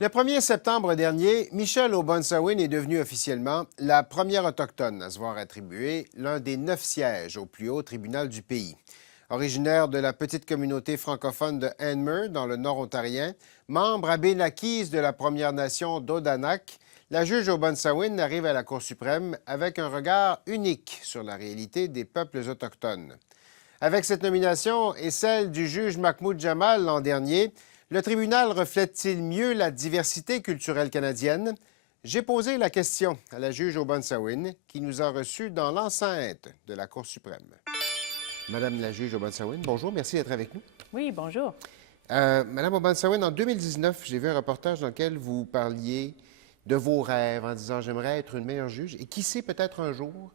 Le 1er septembre dernier, Michelle O'Bonsawin est devenue officiellement la première autochtone à se voir attribuer l'un des 9 sièges au plus haut tribunal du pays. Originaire de la petite communauté francophone de Anmer, dans le nord ontarien, membre abénaquise de la Première Nation d'Odanak, la juge O'Bonsawin arrive à la Cour suprême avec un regard unique sur la réalité des peuples autochtones. Avec cette nomination et celle du juge Mahmoud Jamal l'an dernier, le tribunal reflète-t-il mieux la diversité culturelle canadienne? J'ai posé la question à la juge O'Bonsawin, qui nous a reçus dans l'enceinte de la Cour suprême. Madame la juge O'Bonsawin, bonjour, merci d'être avec nous. Oui, bonjour. Madame O'Bonsawin, en 2019, j'ai vu un reportage dans lequel vous parliez de vos rêves en disant « J'aimerais être une meilleure juge et qui sait peut-être un jour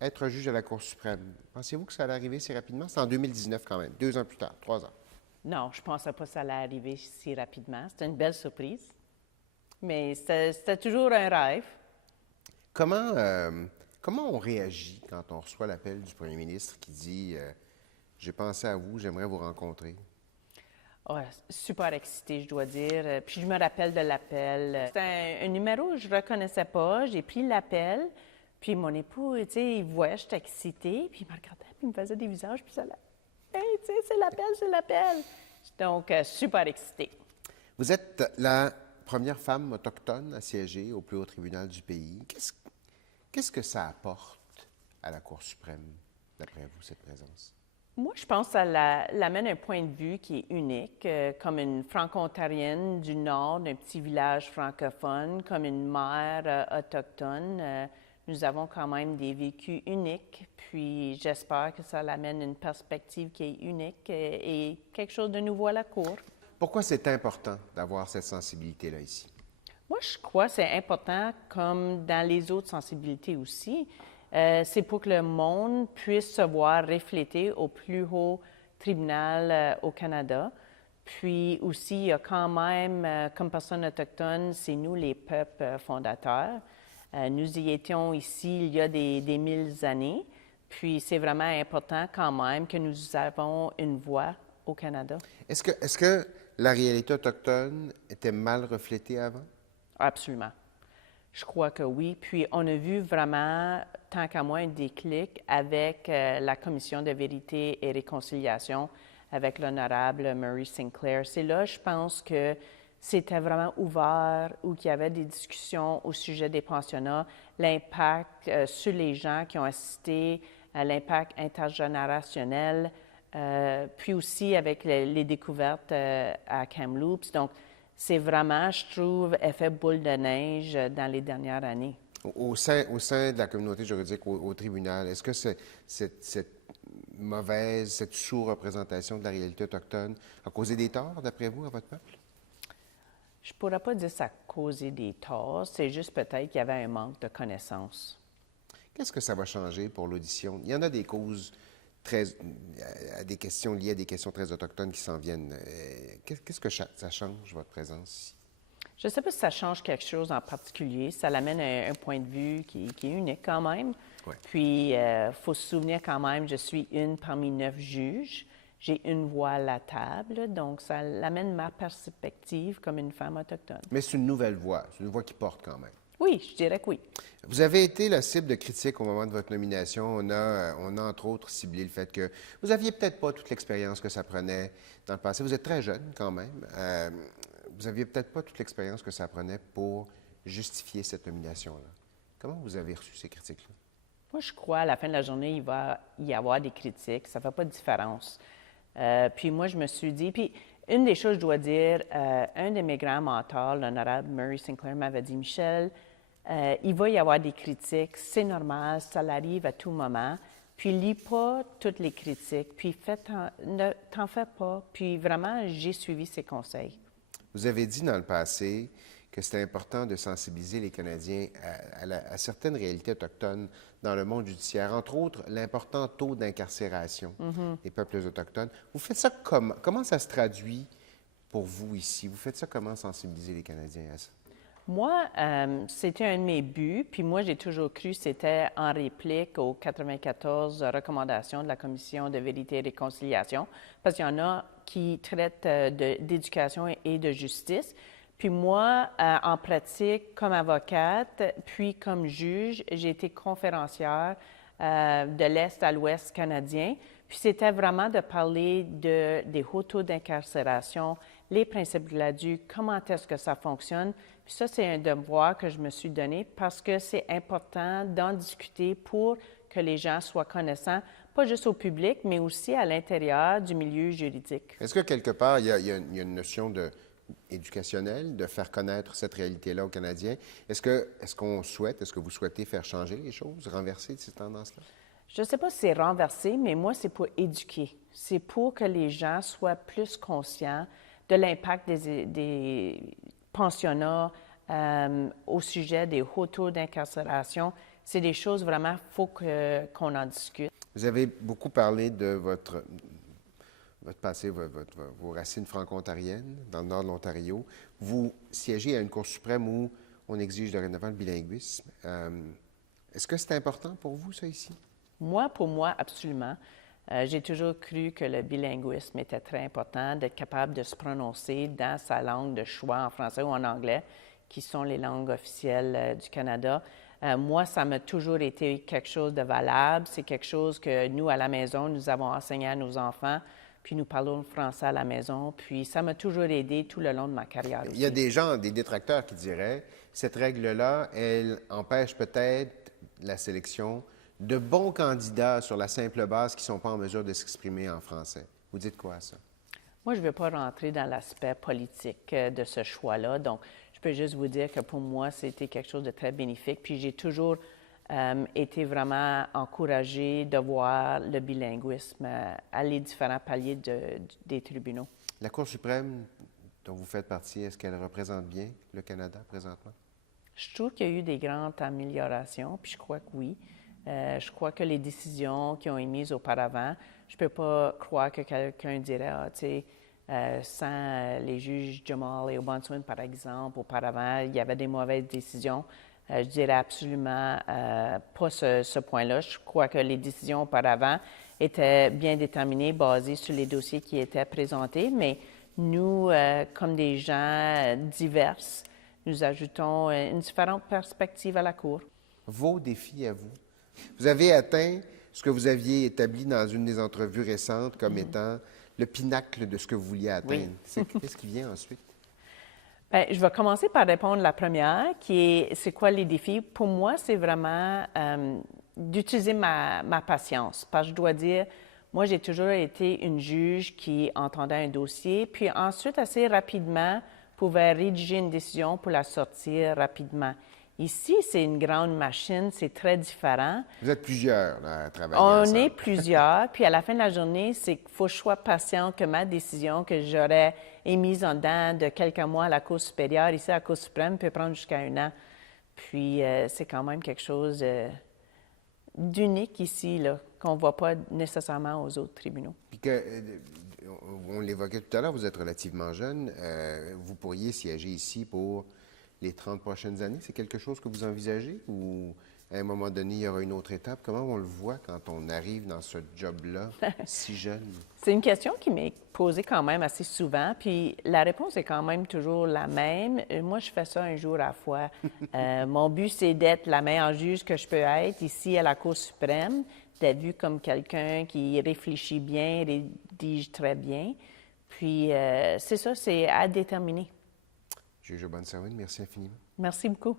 être juge à la Cour suprême ». Pensez-vous que ça allait arriver si rapidement? C'est en 2019 quand même, 2 ans plus tard, 3 ans. Non, je ne pensais pas que ça allait arriver si rapidement. C'était une belle surprise. Mais c'était toujours un rêve. Comment on réagit quand on reçoit l'appel du premier ministre qui dit J'ai pensé à vous, j'aimerais vous rencontrer ». Oh, super excitée, je dois dire. Puis je me rappelle de l'appel. C'était un numéro que je ne reconnaissais pas. J'ai pris l'appel. Puis mon époux, tu sais, il voyait, j'étais excitée. Puis il me regardait, puis il me faisait des visages. Puis ça allait. Hey, tu sais, c'est l'appel, c'est l'appel. Donc, super excitée. Vous êtes la première femme autochtone à siéger au plus haut tribunal du pays. Qu'est-ce que ça apporte à la Cour suprême, d'après vous, cette présence? Moi, je pense que ça l'amène un point de vue qui est unique, comme une franco-ontarienne du nord d'un petit village francophone, comme une mère autochtone. Nous avons quand même des vécus uniques, puis j'espère que ça l'amène une perspective qui est unique et quelque chose de nouveau à la Cour. Pourquoi c'est important d'avoir cette sensibilité-là ici? Moi, je crois que c'est important, comme dans les autres sensibilités aussi. C'est pour que le monde puisse se voir reflété au plus haut tribunal au Canada. Puis aussi, il y a quand même, comme personnes autochtones, c'est nous les peuples fondateurs. Nous y étions ici il y a des 1000 années. Puis c'est vraiment important quand même que nous avons une voix au Canada. Est-ce que la réalité autochtone était mal reflétée avant? Absolument. Je crois que oui. Puis on a vu vraiment, tant qu'à moi, un déclic avec la Commission de vérité et réconciliation avec l'honorable Murray Sinclair. C'est là, je pense que c'était vraiment ouvert, où il y avait des discussions au sujet des pensionnats, l'impact sur les gens qui ont assisté, l'impact intergénérationnel, puis aussi avec les découvertes à Kamloops. Donc, c'est vraiment, je trouve, effet boule de neige dans les dernières années. Au sein de la communauté juridique, au tribunal, est-ce que cette mauvaise, cette sous-représentation de la réalité autochtone a causé des torts, d'après vous, à votre peuple? Je ne pourrais pas dire que ça a causé des torts, c'est juste peut-être qu'il y avait un manque de connaissances. Qu'est-ce que ça va changer pour l'audition? Il y en a des causes des questions liées à des questions très autochtones qui s'en viennent. Qu'est-ce que ça change, votre présence ici? Je ne sais pas si ça change quelque chose en particulier. Ça l'amène à un point de vue qui est unique quand même. Ouais. Puis, il faut se souvenir quand même, je suis une parmi 9 juges. J'ai une voix à la table, donc ça l'amène ma perspective comme une femme autochtone. Mais c'est une nouvelle voix, c'est une voix qui porte quand même. Oui, je dirais que oui. Vous avez été la cible de critiques au moment de votre nomination. On a entre autres ciblé le fait que vous n'aviez peut-être pas toute l'expérience que ça prenait dans le passé. Vous êtes très jeune quand même. Vous n'aviez peut-être pas toute l'expérience que ça prenait pour justifier cette nomination-là. Comment vous avez reçu ces critiques-là? Moi, je crois à la fin de la journée, il va y avoir des critiques. Ça ne fait pas de différence. Puis moi, je me suis dit... Puis une des choses, je dois dire, un de mes grands mentors, l'honorable Murray Sinclair, m'avait dit, « Michelle, il va y avoir des critiques, c'est normal, ça arrive à tout moment. Puis lis pas toutes les critiques, puis ne t'en fais pas. » Puis vraiment, j'ai suivi ses conseils. Vous avez dit dans le passé que c'était important de sensibiliser les Canadiens à certaines réalités autochtones dans le monde judiciaire, entre autres l'important taux d'incarcération des peuples autochtones. Vous faites ça comment? Comment ça se traduit pour vous ici? Vous faites ça comment, sensibiliser les Canadiens à ça? Moi, c'était un de mes buts, puis moi, j'ai toujours cru que c'était en réplique aux 94 recommandations de la Commission de vérité et réconciliation, parce qu'il y en a qui traitent d'éducation et de justice. Puis moi, en pratique, comme avocate, puis comme juge, j'ai été conférencière de l'Est à l'Ouest canadien. Puis c'était vraiment de parler des hauts taux d'incarcération, les principes GLADU, comment est-ce que ça fonctionne. Puis ça, c'est un devoir que je me suis donné parce que c'est important d'en discuter pour que les gens soient connaissants, pas juste au public, mais aussi à l'intérieur du milieu juridique. Est-ce que quelque part, il y a une notion éducationnelle de faire connaître cette réalité-là aux Canadiens? Est-ce que vous souhaitez faire changer les choses, renverser ces tendances-là? Je ne sais pas si c'est renversé, mais moi, c'est pour éduquer. C'est pour que les gens soient plus conscients de l'impact des pensionnats au sujet des hauts taux d'incarcération. C'est des choses vraiment, il faut qu'on en discute. Vous avez beaucoup parlé de votre passé, vos racines franco-ontariennes dans le nord de l'Ontario. Vous siégez à une Cour suprême où on exige dorénavant le bilinguisme. Est-ce que c'est important pour vous, ça, ici? Pour moi, absolument. J'ai toujours cru que le bilinguisme était très important, d'être capable de se prononcer dans sa langue de choix en français ou en anglais, qui sont les langues officielles du Canada. Moi, ça m'a toujours été quelque chose de valable. C'est quelque chose que nous, à la maison, nous avons enseigné à nos enfants, puis nous parlons le français à la maison. Puis ça m'a toujours aidé tout le long de ma carrière aussi. Il y a des détracteurs qui diraient, cette règle-là, elle empêche peut-être la sélection de bons candidats sur la simple base qui ne sont pas en mesure de s'exprimer en français. Vous dites quoi à ça? Moi, je ne veux pas rentrer dans l'aspect politique de ce choix-là. Donc, je peux juste vous dire que pour moi, c'était quelque chose de très bénéfique. Puis j'ai toujours été vraiment encouragée de voir le bilinguisme à les différents paliers des tribunaux. La Cour suprême dont vous faites partie, est-ce qu'elle représente bien le Canada présentement? Je trouve qu'il y a eu des grandes améliorations, puis je crois que oui. Je crois que les décisions qui ont été mises auparavant, je ne peux pas croire que quelqu'un dirait, tu sais, sans les juges Jamal et O'Bonsawin, par exemple, auparavant, il y avait des mauvaises décisions. Je dirais absolument pas ce point-là. Je crois que les décisions auparavant étaient bien déterminées, basées sur les dossiers qui étaient présentés, mais nous, comme des gens divers, nous ajoutons une différente perspective à la Cour. Vos défis à vous. Vous avez atteint ce que vous aviez établi dans une des entrevues récentes comme étant le pinacle de ce que vous vouliez atteindre. Oui. Qu'est-ce qui vient ensuite? Bien, je vais commencer par répondre à la première, qui est c'est quoi les défis? Pour moi, c'est vraiment d'utiliser ma patience. Parce que je dois dire, moi, j'ai toujours été une juge qui entendait un dossier, puis ensuite, assez rapidement, pouvait rédiger une décision pour la sortir rapidement. Ici, c'est une grande machine, c'est très différent. Vous êtes plusieurs là, à travailler On ensemble. est plusieurs, puis à la fin de la journée, c'est qu'il faut que je sois patient que ma décision que j'aurais émise en dedans de quelques mois à la Cour supérieure, ici à la Cour suprême, peut prendre jusqu'à 1 an. Puis c'est quand même quelque chose d'unique ici, là, qu'on ne voit pas nécessairement aux autres tribunaux. Puis on l'évoquait tout à l'heure, vous êtes relativement jeune. Vous pourriez siéger ici pour les 30 prochaines années. C'est quelque chose que vous envisagez ou à un moment donné, il y aura une autre étape? Comment on le voit quand on arrive dans ce job-là si jeune? C'est une question qui m'est posée quand même assez souvent, puis la réponse est quand même toujours la même. Moi, je fais ça un jour à la fois. Mon but, c'est d'être la meilleure juge que je peux être ici à la Cour suprême, d'être vue comme quelqu'un qui réfléchit bien, rédige très bien. Puis, c'est ça, c'est à déterminer. Juge O'Bonsawin, merci infiniment. Merci beaucoup.